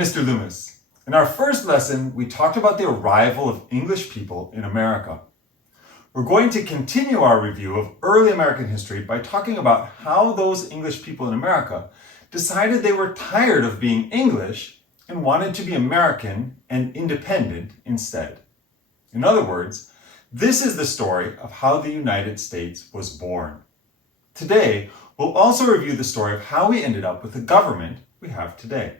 Mr. Loomis. In our first lesson, we talked about the arrival of English people in America. We're going to continue our review of early American history by talking about how those English people in America decided they were tired of being English and wanted to be American and independent instead. In other words, this is the story of how the United States was born. Today, we'll also review the story of how we ended up with the government we have today.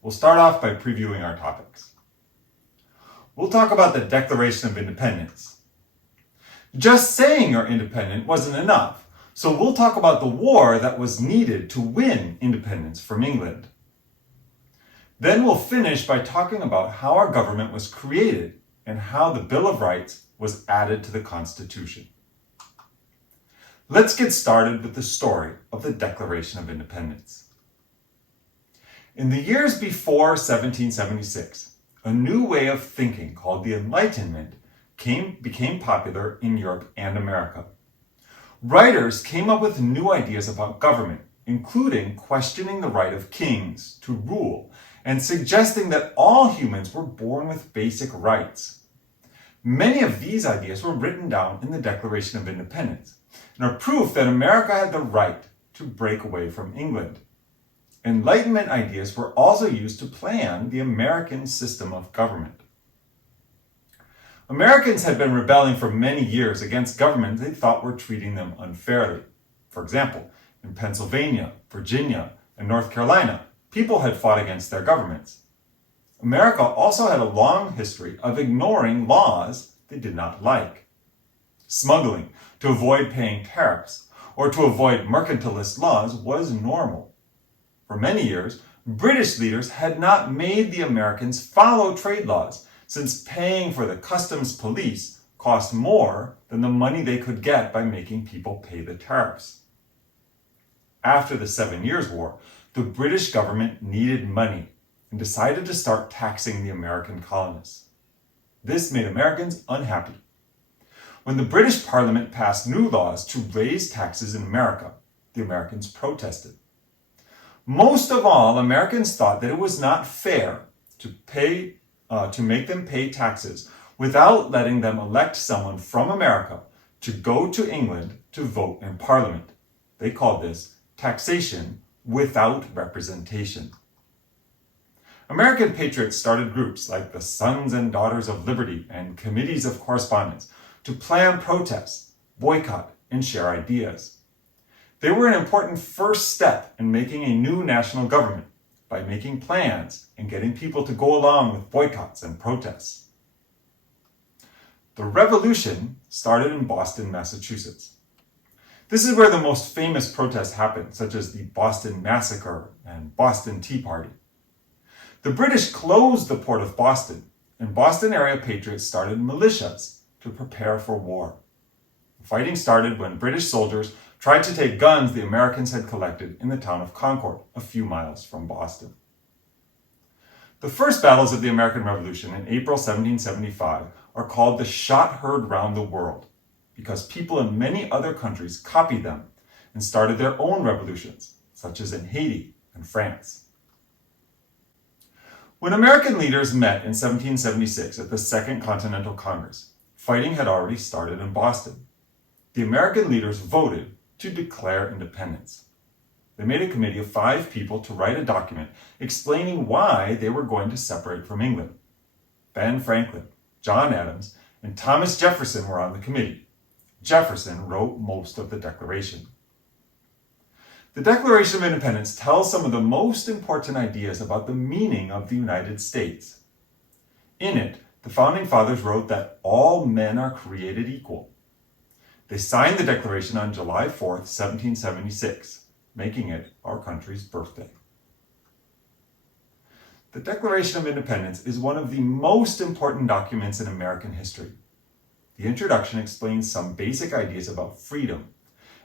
We'll start off by previewing our topics. We'll talk about the Declaration of Independence. Just saying you're independent wasn't enough, so we'll talk about the war that was needed to win independence from England. Then we'll finish by talking about how our government was created and how the Bill of Rights was added to the Constitution. Let's get started with the story of the Declaration of Independence. In the years before 1776, a new way of thinking called the Enlightenment became popular in Europe and America. Writers came up with new ideas about government, including questioning the right of kings to rule and suggesting that all humans were born with basic rights. Many of these ideas were written down in the Declaration of Independence and are proof that America had the right to break away from England. Enlightenment ideas were also used to plan the American system of government. Americans had been rebelling for many years against governments they thought were treating them unfairly. For example, in Pennsylvania, Virginia, and North Carolina, people had fought against their governments. America also had a long history of ignoring laws they did not like. Smuggling to avoid paying tariffs or to avoid mercantilist laws was normal. For many years, British leaders had not made the Americans follow trade laws, since paying for the customs police cost more than the money they could get by making people pay the tariffs. After the 7 Years' War, the British government needed money and decided to start taxing the American colonists. This made Americans unhappy. When the British Parliament passed new laws to raise taxes in America, the Americans protested. Most of all, Americans thought that it was not fair to make them pay taxes without letting them elect someone from America to go to England to vote in Parliament. They called this taxation without representation. American patriots started groups like the Sons and Daughters of Liberty and Committees of Correspondence to plan protests, boycott, and share ideas. They were an important first step in making a new national government by making plans and getting people to go along with boycotts and protests. The Revolution started in Boston, Massachusetts. This is where the most famous protests happened, such as the Boston Massacre and Boston Tea Party. The British closed the port of Boston, and Boston area patriots started militias to prepare for war. The fighting started when British soldiers tried to take guns the Americans had collected in the town of Concord, a few miles from Boston. The first battles of the American Revolution in April 1775 are called the Shot Heard Round the World because people in many other countries copied them and started their own revolutions, such as in Haiti and France. When American leaders met in 1776 at the Second Continental Congress, fighting had already started in Boston. The American leaders voted to declare independence. They made a committee of 5 people to write a document explaining why they were going to separate from England. Ben Franklin, John Adams, and Thomas Jefferson were on the committee. Jefferson wrote most of the Declaration. The Declaration of Independence tells some of the most important ideas about the meaning of the United States. In it, the Founding Fathers wrote that all men are created equal. They signed the Declaration on July 4th, 1776, making it our country's birthday. The Declaration of Independence is one of the most important documents in American history. The introduction explains some basic ideas about freedom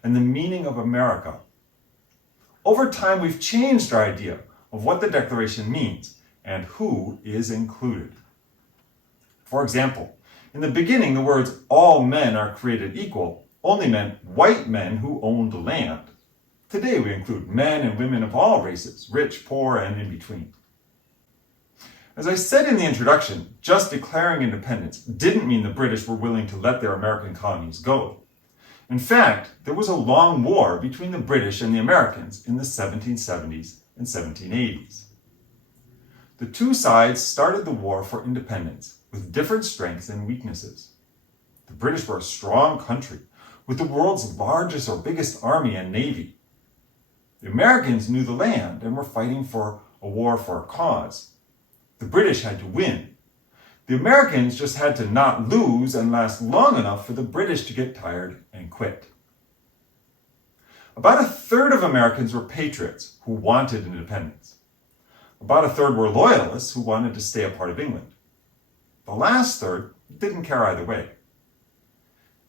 and the meaning of America. Over time, we've changed our idea of what the Declaration means and who is included. For example, in the beginning, the words "all men are created equal" only meant white men who owned land. Today we include men and women of all races, rich, poor, and in between. As I said in the introduction, just declaring independence didn't mean the British were willing to let their American colonies go. In fact, there was a long war between the British and the Americans in the 1770s and 1780s. The two sides started the war for independence with different strengths and weaknesses. The British were a strong country with the world's largest or biggest army and navy. The Americans knew the land and were fighting for a war for a cause. The British had to win. The Americans just had to not lose and last long enough for the British to get tired and quit. About a third of Americans were patriots who wanted independence. About a third were loyalists who wanted to stay a part of England. The last third didn't care either way.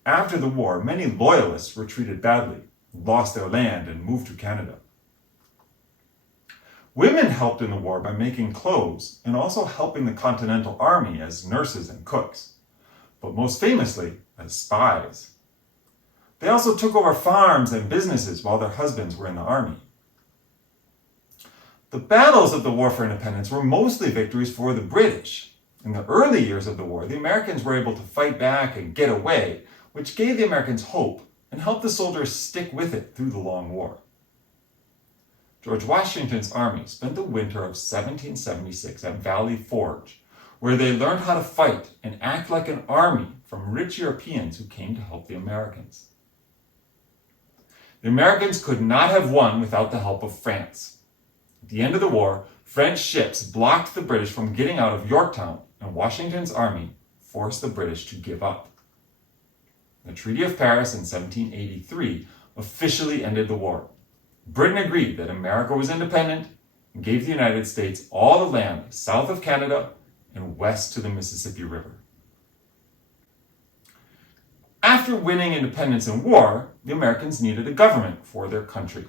After the war, many loyalists were treated badly, lost their land, and moved to Canada. Women helped in the war by making clothes and also helping the Continental Army as nurses and cooks, but most famously as spies. They also took over farms and businesses while their husbands were in the army. The battles of the War for Independence were mostly victories for the British. In the early years of the war, the Americans were able to fight back and get away, which gave the Americans hope and helped the soldiers stick with it through the long war. George Washington's army spent the winter of 1776 at Valley Forge, where they learned how to fight and act like an army from rich Europeans who came to help the Americans. The Americans could not have won without the help of France. At the end of the war, French ships blocked the British from getting out of Yorktown, and Washington's army forced the British to give up. The Treaty of Paris in 1783 officially ended the war. Britain agreed that America was independent and gave the United States all the land south of Canada and west to the Mississippi River. After winning independence in war, the Americans needed a government for their country.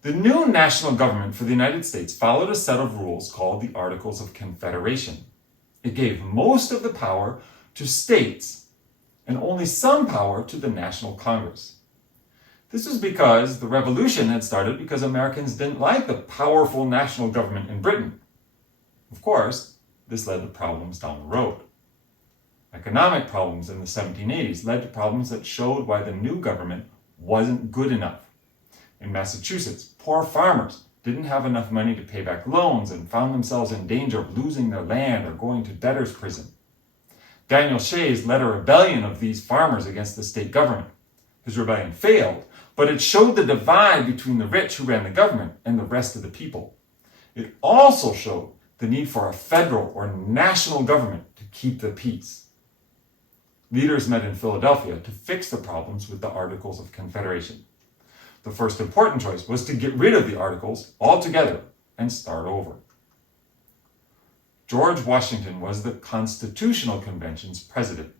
The new national government for the United States followed a set of rules called the Articles of Confederation. It gave most of the power to states and only some power to the National Congress. This was because the Revolution had started because Americans didn't like the powerful national government in Britain. Of course, this led to problems down the road. Economic problems in the 1780s led to problems that showed why the new government wasn't good enough. In Massachusetts, poor farmers didn't have enough money to pay back loans and found themselves in danger of losing their land or going to debtor's prison. Daniel Shays led a rebellion of these farmers against the state government. His rebellion failed, but it showed the divide between the rich who ran the government and the rest of the people. It also showed the need for a federal or national government to keep the peace. Leaders met in Philadelphia to fix the problems with the Articles of Confederation. The first important choice was to get rid of the Articles altogether and start over. George Washington was the Constitutional Convention's president,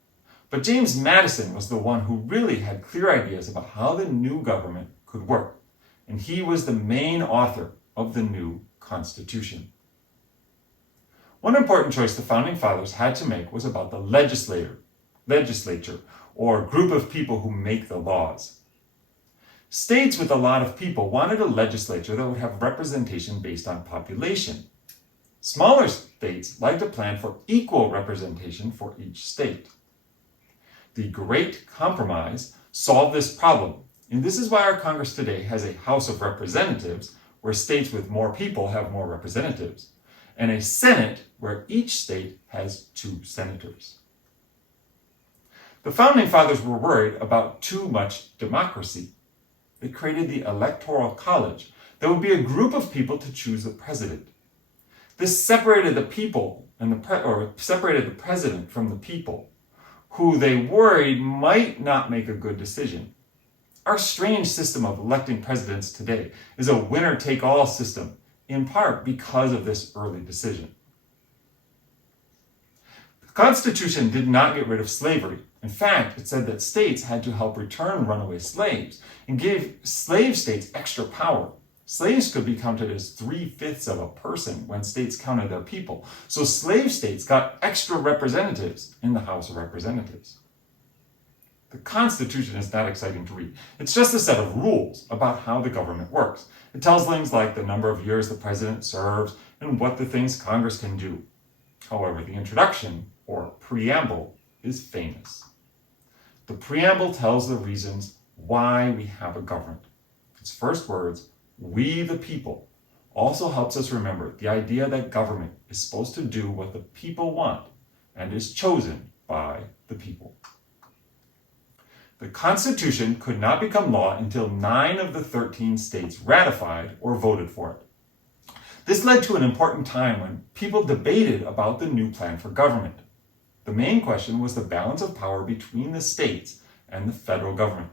but James Madison was the one who really had clear ideas about how the new government could work, and he was the main author of the new Constitution. One important choice the Founding Fathers had to make was about the legislature, or group of people who make the laws. States with a lot of people wanted a legislature that would have representation based on population. Smaller states liked a plan for equal representation for each state. The Great Compromise solved this problem, and this is why our Congress today has a House of Representatives, where states with more people have more representatives, and a Senate where each state has 2 senators. The Founding Fathers were worried about too much democracy. They created the Electoral College that would be a group of people to choose the president. This separated the people separated the president from the people, who they worried might not make a good decision. Our strange system of electing presidents today is a winner-take-all system, in part because of this early decision. The Constitution did not get rid of slavery. In fact, it said that states had to help return runaway slaves and gave slave states extra power. Slaves could be counted as 3/5 of a person when states counted their people. So slave states got extra representatives in the House of Representatives. The Constitution is not exciting to read. It's just a set of rules about how the government works. It tells things like the number of years the president serves and what the things Congress can do. However, the introduction, or preamble, is famous. The preamble tells the reasons why we have a government. Its first words, "we the people," also helps us remember the idea that government is supposed to do what the people want and is chosen by the people. The Constitution could not become law until 9 of the 13 states ratified or voted for it. This led to an important time when people debated about the new plan for government. The main question was the balance of power between the states and the federal government.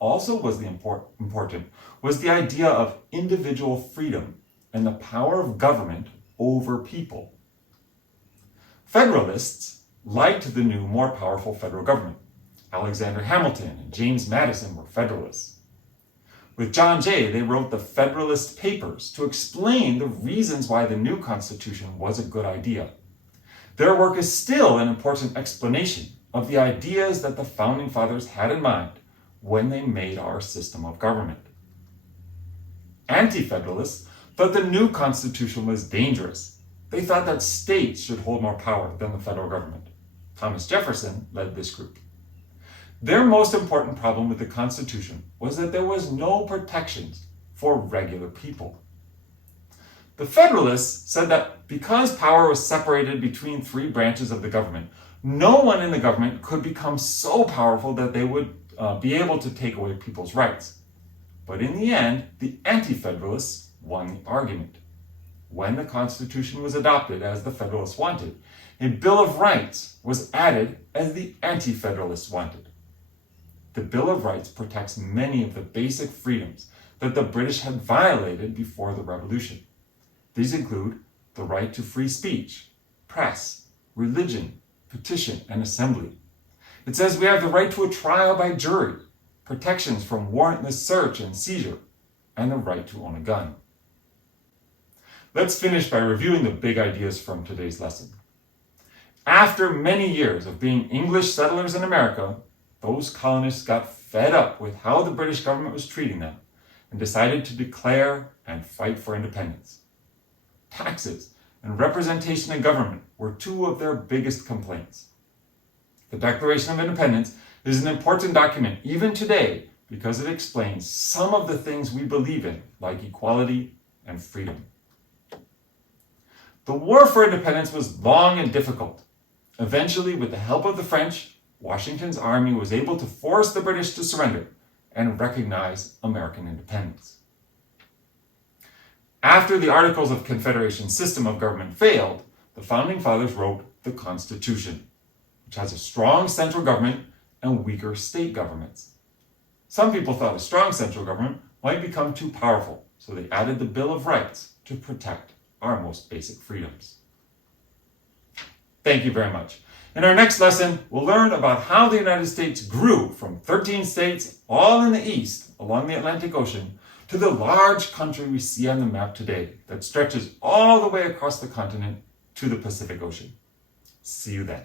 Also was important was the idea of individual freedom and the power of government over people. Federalists liked the new, more powerful federal government. Alexander Hamilton and James Madison were Federalists. With John Jay, they wrote the Federalist Papers to explain the reasons why the new Constitution was a good idea. Their work is still an important explanation of the ideas that the Founding Fathers had in mind when they made our system of government. Anti-Federalists thought the new Constitution was dangerous. They thought that states should hold more power than the federal government. Thomas Jefferson led this group. Their most important problem with the Constitution was that there was no protections for regular people. The Federalists said that because power was separated between 3 branches of the government, no one in the government could become so powerful that they would be able to take away people's rights. But in the end, the Anti-Federalists won the argument. When the Constitution was adopted as the Federalists wanted, a Bill of Rights was added as the Anti-Federalists wanted. The Bill of Rights protects many of the basic freedoms that the British had violated before the Revolution. These include the right to free speech, press, religion, petition, and assembly. It says we have the right to a trial by jury, protections from warrantless search and seizure, and the right to own a gun. Let's finish by reviewing the big ideas from today's lesson. After many years of being English settlers in America, those colonists got fed up with how the British government was treating them and decided to declare and fight for independence. Taxes and representation in government were 2 of their biggest complaints. The Declaration of Independence is an important document even today because it explains some of the things we believe in, like equality and freedom. The war for independence was long and difficult. Eventually, with the help of the French, Washington's army was able to force the British to surrender and recognize American independence. After the Articles of Confederation system of government failed, the Founding Fathers wrote the Constitution, which has a strong central government and weaker state governments. Some people thought a strong central government might become too powerful, so they added the Bill of Rights to protect our most basic freedoms. Thank you very much. In our next lesson, we'll learn about how the United States grew from 13 states, all in the east along the Atlantic Ocean, to the large country we see on the map today that stretches all the way across the continent to the Pacific Ocean. See you then.